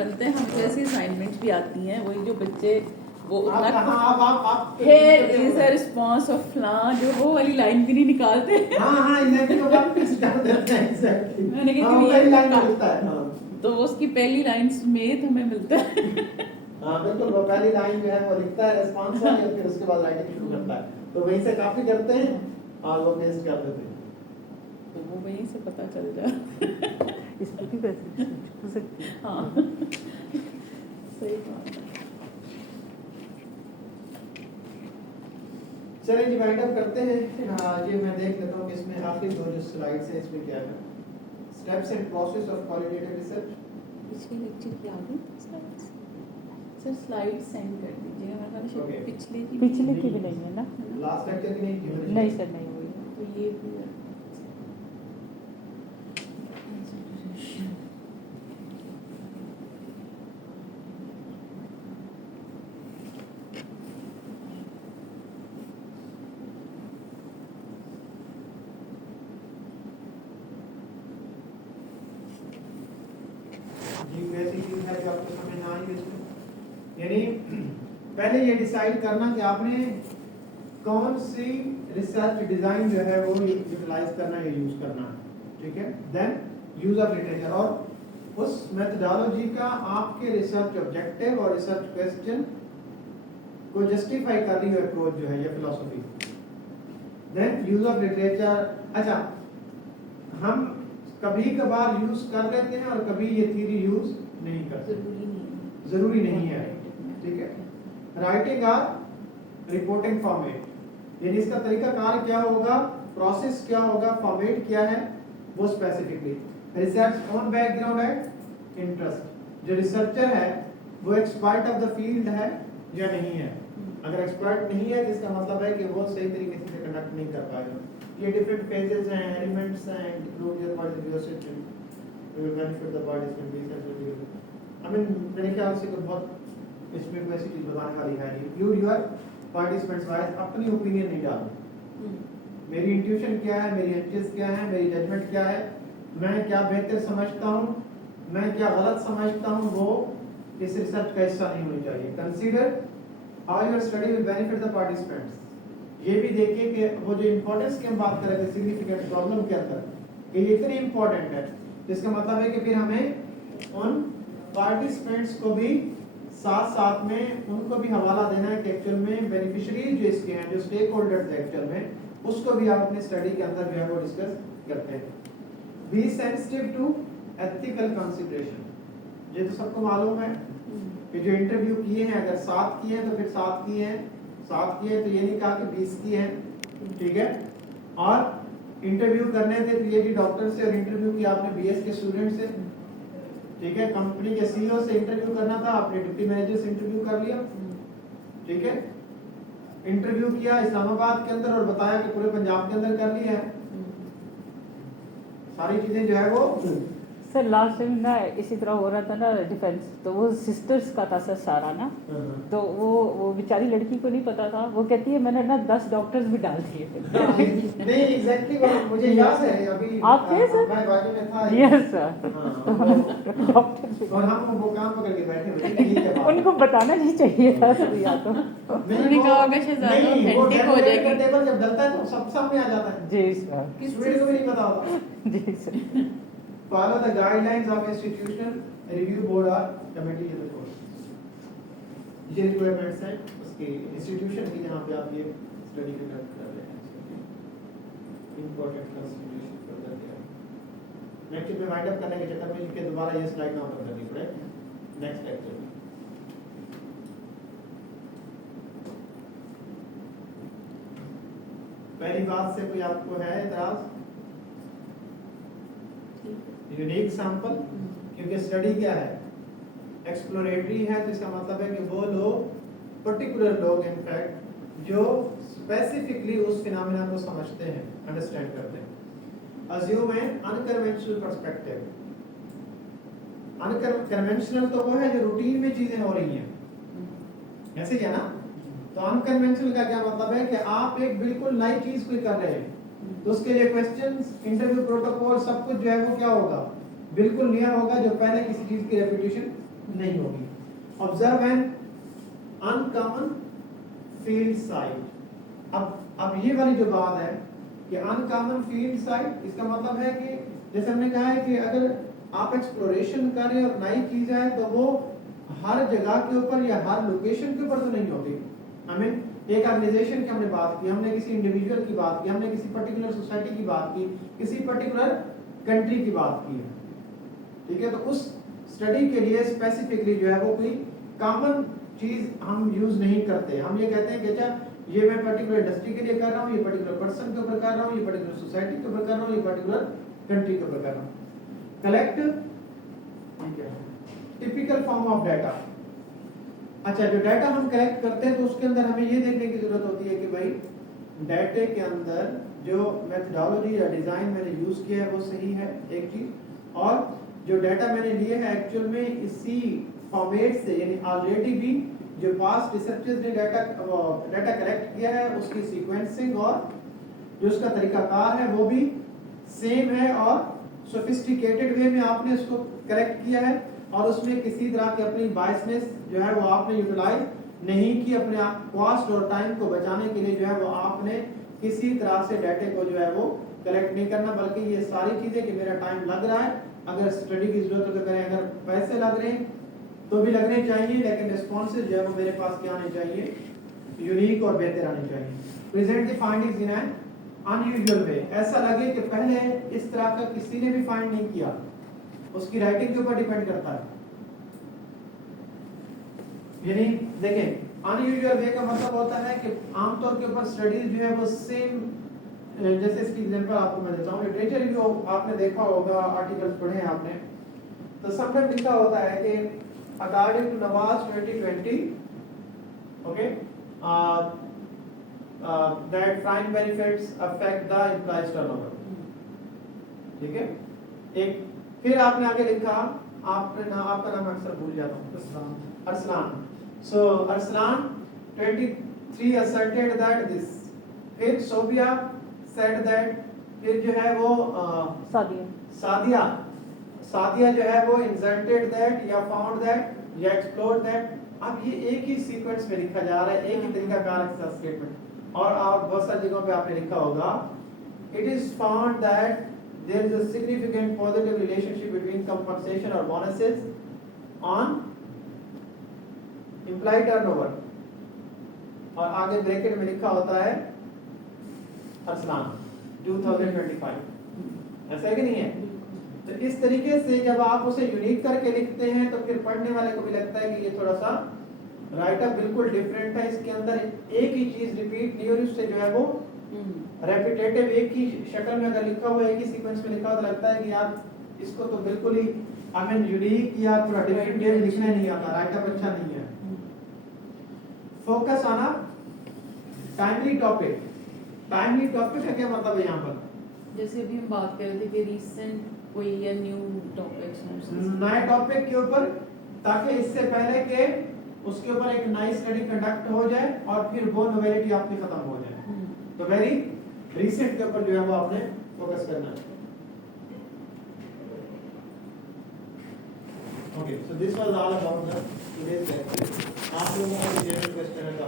बनते हैं, हमको ऐसी असाइनमेंट्स भी आती हैं, वही जो बच्चे वो उतना आप here is a response of फ्लां, जो वो वाली लाइन भी नहीं निकालते। हाँ एग्जैक्टली वो बात फिक्स कर देते हैं एग्जैक्टली। मैंने कहा हाँ, कि पहली ये लाइन में मिलता है। हाँ तो वो उसकी पहली लाइन समेत हमें मिलता है। हाँ बिल्कुल, वो पहली लाइन जो है वो लिखता है रिस्पॉन्स वाली और फिर उसके बाद राइटिंग शुरू करता है, तो वहीं से कॉपी करते हैं और वो पेस्ट कर देते हैं, तो वो वहीं से पता चल जाए। इसको भी वैसे हो सकती है। हाँ सही बात है। चलिए जी वाइंड अप करते हैं। ये मैं देख लेता हूँ कि इसमें आखिरी दो जो स्लाइड्स हैं इसमें क्या है, steps and process of qualitative research. पिछले लेक्चर की आ गई स्लाइड्स, सर स्लाइड सेंड कर दीजिए हमारे पास। Okay. पिछले की भी नहीं है ना? लास्ट लेक्चर की नहीं थी? नहीं सर, नहीं हुई है। तो ये भी है। जी वैसी चीज है जो आपको समझ ना आई इसमें, यानी पहले ये डिसाइड करना कि आपने कौन सी रिसर्च डिजाइन जो है वो यूटिलाइज करना है, यूज करना है, ठीक है। देन यूज ऑफ लिटरेचर, और उस मेथोडोलॉजी का आपके रिसर्च ऑब्जेक्टिव और रिसर्च क्वेश्चन को जस्टिफाई कर रही है अप्रोच जो है या philosophy. Then use of literature, अच्छा हम कभी कभार यूज कर लेते हैं और कभी ये थ्योरी यूज नहीं करते, जरूरी नहीं है, ठीक है। राइटिंग और रिपोर्टिंग फॉर्मेट, यानी इसका तरीका कार क्या होगा, प्रोसेस क्या होगा, फॉर्मेट क्या है, वो specifically research on background and interest. जो रिसर्चर है वो एक्सपर्ट ऑफ द फील्ड है या नहीं है। अगर एक्सपर्ट नहीं है तो इसका मतलब है कि वो सही तरीके से कंडक्ट नहीं कर पाएगा। ये डिफरेंट फेजेस हैं, एलिमेंट्स हैं, include your part of your system, we will benefit the participant research. I mean मेरे ख्याल से कोई बहुत इसमें कोई ऐसी चीज बताने वाली है नहीं। इंक्लूड योर पार्टिसिपेंट्स वाइज, अपनी ओपिनियन नहीं डालना। मेरी इंट्यूशन क्या है, मेरी एथिक्स क्या है, मेरी जजमेंट क्या है, मैं क्या बेहतर समझता हूँ, मैं क्या गलत समझता हूँ, वो इस रिसर्च का हिस्सा नहीं होनी चाहिए। Consider how your study will benefit the participants. ये भी देखिए कि वो जो इंपॉर्टेंस की हम बात कर रहे थे सिग्निफिकेंट प्रॉब्लम के अंदर, कि ये इतनी इंपॉर्टेंट है, जिसका मतलब है कि फिर हमें उन पार्टिसिपेंट्स को भी साथ साथ में उनको भी हवाला देना है कि एक्चुअल में बेनिफिशियरी जो इसके हैं, जो स्टेक होल्डर्स है एक्चुअल में, उसको भी आप अपने स्टडी के अंदर जो है वो डिस्कस करते हैं। Be sensitive to ethical consideration. ये तो सबको मालूम है कि जो इंटरव्यू किए हैं, अगर 7 किए हैं तो फिर 7 किए हैं, 7 किए हैं तो ये नहीं कहा कि 20 किए हैं, ठीक है। और इंटरव्यू करने थे पीएचडी डॉक्टर से और इंटरव्यू किया आपने बीएस के स्टूडेंट से, ठीक है। कंपनी के सीईओ से इंटरव्यू करना था, आपने डिप्टी मैनेजर से इंटरव्यू कर लिया, ठीक है। इंटरव्यू किया इस्लामाबाद के अंदर और बताया कि पूरे पंजाब के अंदर कर लिया है। सारी चीजें जो है वो सर लास्ट टाइम ना इसी तरह हो रहा था ना डिफेंस, तो वो सिस्टर्स का था सर सारा ना, तो वो बेचारी लड़की को नहीं पता था, वो कहती है मैंने ना 10 डॉक्टर्स भी डाल दिए। नहीं एग्जैक्टली मुझे याद है अभी आप थे सर? मैं बाजू में था। Yes sir. डॉक्टर और हम वो काम पकड़ के बैठे हुए थे, ठीक है। उनको बताना नहीं चाहिए था सर, या तो उन्होंने कहा होगा शहजादा ऑथेंटिक हो जाएगी। टेबल जब डलता है तो सब सामने आ जाता है। जी सर। स्टूडेंट को भी नहीं पता होता। जी sir. Follow the guidelines of institutional review board or committee of the course. ये रिक्वायरमेंट्स हैं उसकी इंस्टीट्यूशन की जहाँ पे आप ये स्टडी कंडक्ट कर रहे हैं। Important consideration further there. Next में वाइंड अप करने के चक्कर में इनके दोबारा ये स्लाइड ना ओपन करनी पड़े नेक्स्ट लेक्चर में। पहली बात से कोई आपको है एतराज? यूनिक सैंपल, क्योंकि स्टडी क्या है, एक्सप्लोरेटरी है, तो इसका मतलब है कि वो लोग पर्टिकुलर लोग इनफैक्ट जो स्पेसिफिकली उस फिनोमेना को समझते हैं, अंडरस्टैंड करते हैं। अज्यूम है अनकन्वेंशनल पर्सपेक्टिव। अनकन्वेंशनल तो वो है जो रूटीन में चीजें हो रही हैं, ऐसे ही है ना। तो अनकन्वेंशनल का क्या मतलब है कि आप एक बिल्कुल नई चीज कोई कर रहे हैं, तो उसके लिए क्वेश्चंस, इंटरव्यू प्रोटोकॉल, सब कुछ जो है वो क्या होगा, बिल्कुल नया होगा, जो पहले किसी चीज की रेपुटेशन नहीं होगी। Observe an uncommon field site. अब ये वाली जो बात है कि अनकॉमन फील्ड साइट, इसका मतलब है कि जैसे हमने कहा है कि अगर आप एक्सप्लोरेशन करें और नई चीज है तो वो हर जगह के ऊपर या हर लोकेशन के ऊपर तो नहीं होती। आई मीन एक ऑर्गेनाइजेशन की हमने बात की, हमने किसी इंडिविजुअल की बात की, हमने किसी पर्टिकुलर सोसाइटी की बात की, किसी पर्टिकुलर कंट्री की बात की है, ठीक है। तो उस स्टडी के लिए स्पेसिफिकली जो है वो कोई कॉमन चीज हम यूज नहीं करते। हम ये कहते हैं कि अच्छा ये मैं पर्टिकुलर इंडस्ट्री के लिए कर रहा हूँ, ये पर्टिकुलर पर्सन के ऊपर कर रहा हूँ, ये पर्टिकुलर सोसाइटी के ऊपर कर रहा हूँ, ये पर्टिकुलर कंट्री के ऊपर कर रहा हूँ। कलेक्ट, ठीक है, टिपिकल फॉर्म ऑफ डाटा। अच्छा, जो डाटा हम कलेक्ट करते हैं तो उसके अंदर हमें ये देखने की जरूरत होती है कि भाई डाटे के अंदर जो मेथडोलॉजी या डिजाइन मैंने यूज किया है वो सही है, एक चीज, और जो डाटा मैंने लिए है एक्चुअल में इसी फॉर्मेट से, यानी ऑलरेडी भी जो पास्ट रिसर्चर्स ने डाटा कलेक्ट किया है उसकी सीक्वेंसिंग और जो उसका तरीकाकार है वो भी सेम है और सोफिस्टिकेटेड वे में आपने उसको कलेक्ट किया है और उसमें किसी तरह की अपनी बायसनेस जो है वो आपने यूटिलाइज नहीं की। अपने कॉस्ट और टाइम को बचाने के लिए जो है वो आपने किसी तरह से डाटे को जो है वो कलेक्ट नहीं करना, बल्कि ये सारी चीजें कि मेरा टाइम लग रहा है, अगर स्टडी की जरूरत तो करें, अगर पैसे लग रहे हैं तो भी लगने चाहिए, लेकिन रिस्पॉन्सेज जो है वो मेरे पास क्या आने चाहिए, यूनिक और बेहतर आने चाहिए। Present the findings in an unusual way, ऐसा लगे कि पहले इस तरह का किसी ने भी फाइंड नहीं किया, उसकी राइटिंग के ऊपर डिपेंड करता है। यानी देखें अनयूजुअल वे का मतलब होता है कि आमतौर के ऊपर स्टडीज जो है वो सेम, जैसे इसकी एग्जांपल आपको मैं देता हूँ, लिटरेचर रिव्यू आपने देखा होगा, आर्टिकल्स पढ़े हैं आपने, तो समटाइम लिखा होता है कि according to Nawaz 2020 okay that fine benefits affect the employees turnover, ठीक है। एक फिर आपने आगे लिखा, आपका नाम अक्सर भूल जाता हूँ, अरसलान। सो अरसलान 23 asserted that this, फिर सोबिया said that, फिर जो है वो सादिया जो है वो inserted that या found that या explored that। अब ये एक ही सीक्वेंस में लिखा जा रहा है, एक ही तरीका कार है स्टेटमेंट, और आप बहुत सारी जगहों पे आपने लिखा होगा it is found that there is a significant positive relationship between compensation or bonuses on implied turnover, और आगे ब्रैकेट में लिखा होता है अरसलान 2025, ऐसा है कि नहीं है। तो इस तरीके से जब आप उसे यूनिक करके लिखते हैं तो फिर पढ़ने वाले को भी लगता है कि ये थोड़ा सा राइटअप बिल्कुल डिफरेंट है, इसके अंदर एक ही चीज रिपीट नहीं हो रही, उससे जो है वो रेपिटेटिव एक ही शक्ल में अगर लिखा हुआ, एक ही सीक्वेंस में लिखा हुआ तो लगता है कि यार इसको तो बिल्कुल ही आई मीन यूनिक या थोड़ा डिफरेंट वे लिखना नहीं आता, राइटअप अच्छा नहीं है। Focus on a timely topic. Timely topic का क्या मतलब है यहाँ पर? जैसे अभी हम बात कर रहे थे कि रीसेंट कोई या न्यू टॉपिक्स, नए टॉपिक के ऊपर, ताकि इससे पहले के उसके ऊपर एक नई स्टडी कंडक्ट हो जाए और फिर वो नोवेलिटी आपकी खत्म हो जाए। तो वेरी रीसेंट के ऊपर जो है वो आपने फोकस करना है। Okay, so this was all about the today's lecture. आप लोगों को क्वेश्चन है तो